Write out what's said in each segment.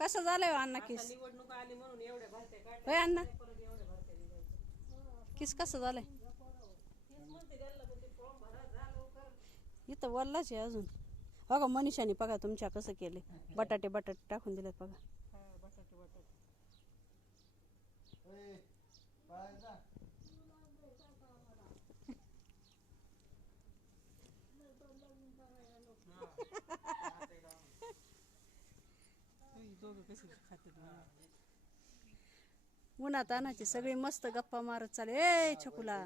कसं झालंय हो अण्णा किस? निवडणूक आली म्हणून होय अण्णा? किस कसं झालंय? इथं वल्लाच आहे अजून. बघा मनीषाने बघा तुमच्या कसं केले बटाटे बटाटे टाकून दिलेत बघा. दोघं कसे खातात म्हणून. उन्हात आणायची सगळी मस्त गप्पा मारत चाले ए छकुला.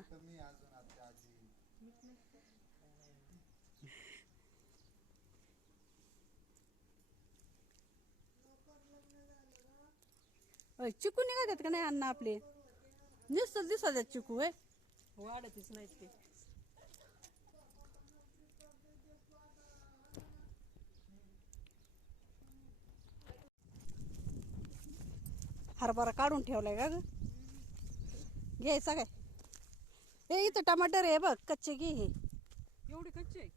अय, चिकू निघातात का नाही अण्णा आपले? नुसतं दिसत चिकू आहे वाढतच नाहीत ते. हरभरा काढून ठेवलाय का ग. घ्यायचा काय? ए इथं टमाटर आहे बघ कच्चे घे हे. एवढे कच्चे आहे.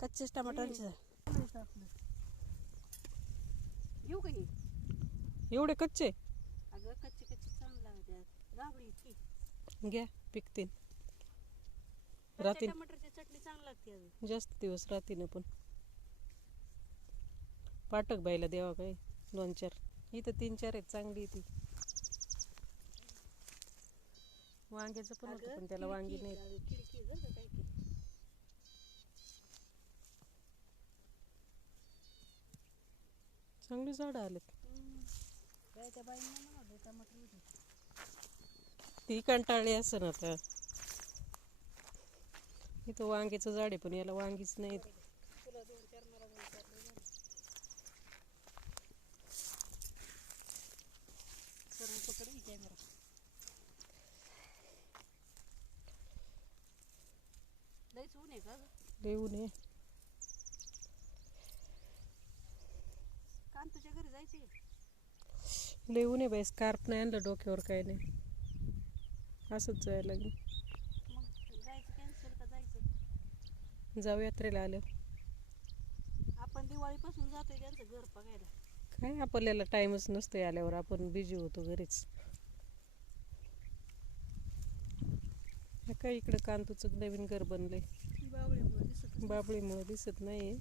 कच्चेच टमाटरचे. घेऊ का हे? एवढे कच्चे? अगं कच्चे कच्चे चांगलं लागतात. गाबडी इतकी. घ्या पिकतील. कच्च्या रात्री टमाटरची चटणी चांगली लागते अगं. जास्त दिवस राहतील पण. पाटक बाईला द्यावा काय? दोन चार. इथं तीन चार आहेत चांगली ती. वांग्याचं पण होतं पण त्याला वांगी नाही. चांगली झाडं आलेत. ती कंटाळली असं आता. इथं वांग्याचं झाड आहे पण याला वांगीच नाहीत. लईच ऊन आहे का नये कांतूच्या घरी जायचे देऊ नये बाई स्कार्फ नाही आणलं डोक्यावर काय नाही असंच जायला लागेल जायचं कॅन्सल का जायचं जाऊ यात्रेला आलं आपण दिवाळीपासून जातोय त्यांचं घर बघायला काय आपल्याला टाइमच नसतो आल्यावर आपण बिझी होतो घरीच हे काय इकडं कांतूचं नवीन घर बनलंय. बाबळीमुळे दिसत नाही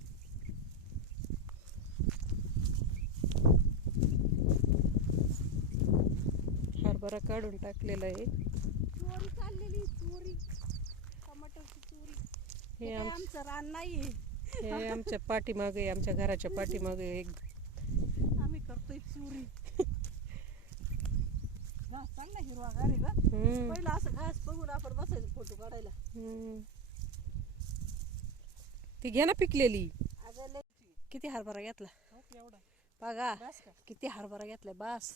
हरभरा काढून टाकलेला आहे. हे आमचं रान नाही हे आमच्या पाठीमागे आमच्या घराच्या पाठीमागे एक आम्ही करतोय चोरी. घास चांगला हिरवा गार आहे हम्म, पहिला असं घास बघून आपण बसायचं फोटो काढायला. हम्म. ती घ्या ना पिकलेली. अगं लय किती हरभरा घेतला? एवढा. बघा बस का? किती हरभरा घेतलाय बास.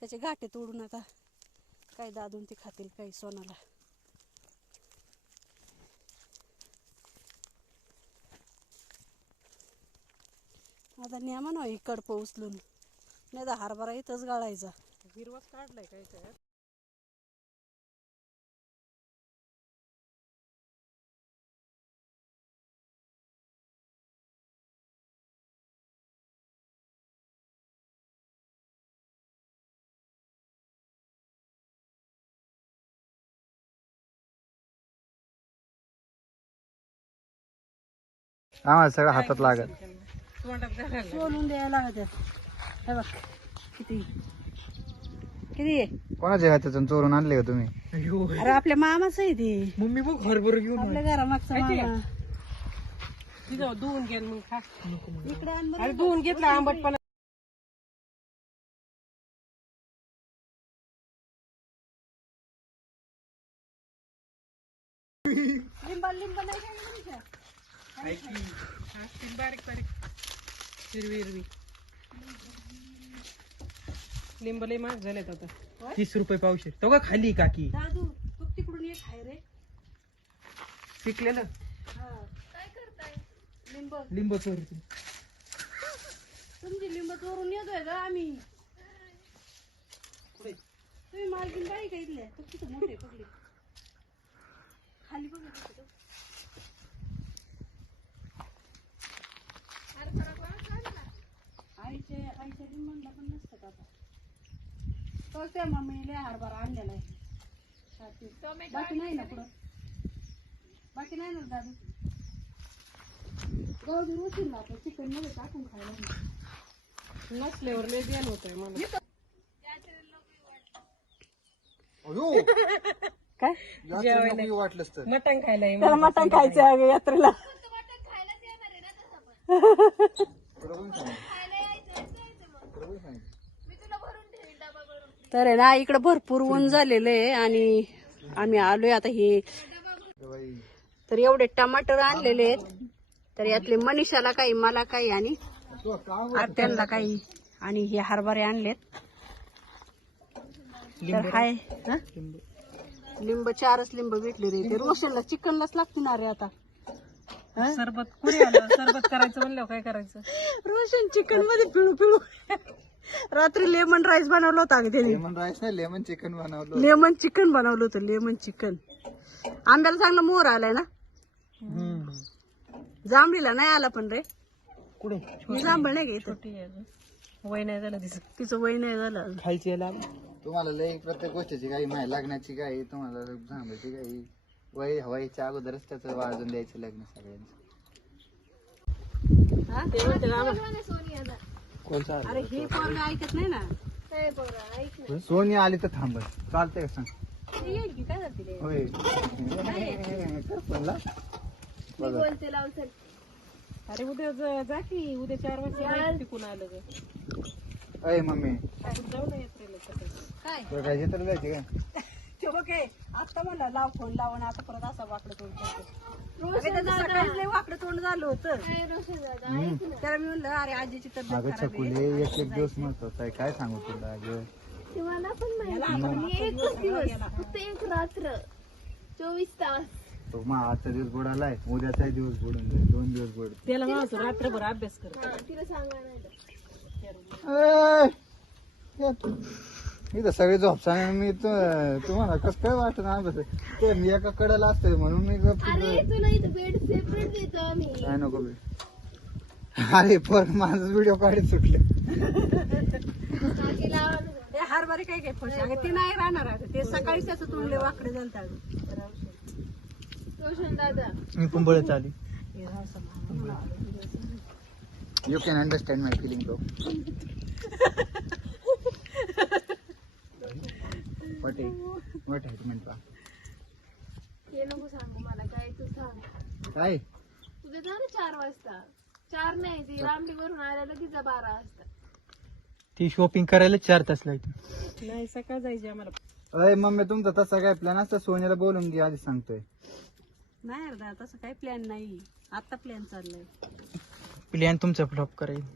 त्याचे गाठे तोडून आता काही दादून ते खातील काही सोनाला. आता न्या ना ही कडप उचलून नाही तर हरभरा इथंच गाळायचा. हिरवाच काढलाय काय काय आम्हाला सगळं हातात लागत सोलून द्यायला लागत हे बघ किती किती? आहे कोणाच्या हातातून चोरून आणले का तुम्ही? अरे आपल्या मामाच आहे ते. मम्मी बघ हरभर घेऊन आपल्या घरामागचा मामा. तिथं धुवून घ्या मग खा. इकडे आण बरं. अरे धुवून घेतला आंबटपणा. लिंबा नाही? बारीक बारीक. हिरवी हिरवी. लिंब लय महाग झालेत आता. तीस रुपये पावशे तो का खाली काकी? दादू तू तिकडून ये खाय रे. पिकलेलं? हा. काय करताय? लिंब. लिंब चोरी तुमची लिंब चोरून येतोय का आम्ही? तुम्ही मालकीन बाई का इथल्या? तू किती मोठे पकडले. खाली बघ इथं. आईचे आईच्या लिंबांना पण नसतं का आता? तोच त्या मम्मीने हरभरा आणलेला आहे. बाकी नाही ना पुढं बाकी नाही ना दादू? गहू बी उचलून ना चिकनमध्ये टाकून खायला नसल्यावर लय ध्यान होतंय मला. काय? वाटलंच तर. मटण खायला मटण खायचं यात्रेला. तर आहे ना इकडं भरपूर ऊन झालेलं आहे आणि आम्ही आलोय आता हे. तर एवढे टमाटर आणलेले आहेत. तर यातले मनीषाला काही मला काही आणि आत्याला काही आणि हे हरभरे आणलेत. तर हाय हा? लिंब. चारच लिंब भेटले रे. ते रोशनला चिकनलाच लागते ना रे आता. सरबत कुणी आलं? सरबत करायचं म्हणल्यावर काय करायचं? रोशन चिकनमध्ये पिळू पिळू. रात्री लेमन राईस बनवलं होतं अगं त्याने लेमन राईस नाही लेमन चिकन बनवलं लेमन चिकन बनवलं होतं लेमन चिकन. आंब्याला चांगला मोर आलाय ना? जांभळीला नाही आला पण रे. कुठे? मी जांभळ नाही घेत. वय नाही झालं तिचं. तिचं वय नाही झालं खायची याला तुम्हाला लय प्रत्येक गोष्टीची काही माहिती लग्नाची काही तुम्हाला सांगायची काही. वय हवाईच्या अगोदरच त्याचं वाजून द्यायचं लग्न सगळ्यांचं. हा? ते म्हणते आम्हाला. कोणचा अरे हे पोरं ऐकत नाही ना. सोनी आली तर थांबल चालतंय का सांग? ते येईल की काय? होय. कर म्हणला. बघा. अरे उद्या ज- जा की उद्या चार वाजता तिकून आलं ग. अय मम्मी. जाऊ ना यात्रेला सकाळी. काय? तुला काय चित्र द्यायचे काय ते बघ हे, आता म्हणलं लाव फोन लावून आता परत असं वाकडं तोंड करतो. अगं, त्याचं सकाळीच लय वाकडं तोंड झालं होतं. त्याला मी म्हणलं अरे आजीची तब्येत अगं खराब आहे. छकुले एक एक दिवस महत्त्वाचा आहे काय सांगू तुला अगं? मला पण माहिती एकच दिवस फक्त एक रात्र. चोवीस तास. तो मग आजचा दिवस बुडालाय उद्याचाही दिवस बुडून जाईल. दोन दिवस बुड त्याला म्हणतो रात्रभर अभ्यास कर हा, तिला सांगा नाही तर. इथं सगळे झोपसा मी तु- तुम्हाला कसं काय वाटत ना बस ते मी एका कडेला असते म्हणून मी गप्प अरे तुला इथं बेड सेपरेट देतो आम्ही. काय नको बे. अरे पण माझं व्हिडिओ काढत सुटले. ते हरभरे काय काय फळ ते नाही राहणार आता. ते सकाळीच त्याचं तोंड लय वाकडे झालं रोशन दादा. मी कुंबळ चाली. You can understand my feeling bro what what hat हे नको सांगू मला काय तू सांग. काय? तुझं जा ना चार वाजता. चार नाही ती रामडी वरून आल्या लगेच जा बारा वाजता. ती शॉपिंग करायला चार तास लागते नाही सकाळ जायची आम्हाला. अरे मम्मी तुमचा तसा काय प्लॅन असता? सोन्याला बोलून घे आधी सांगतोय. नाही अर्धा तसं काही प्लॅन नाही. आता प्लॅन चाललाय. प्लॅन तुमचा फ्लॉप करायला.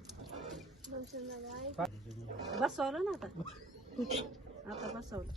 दादा ऐक. बसवलं ना आता. आता बसवलं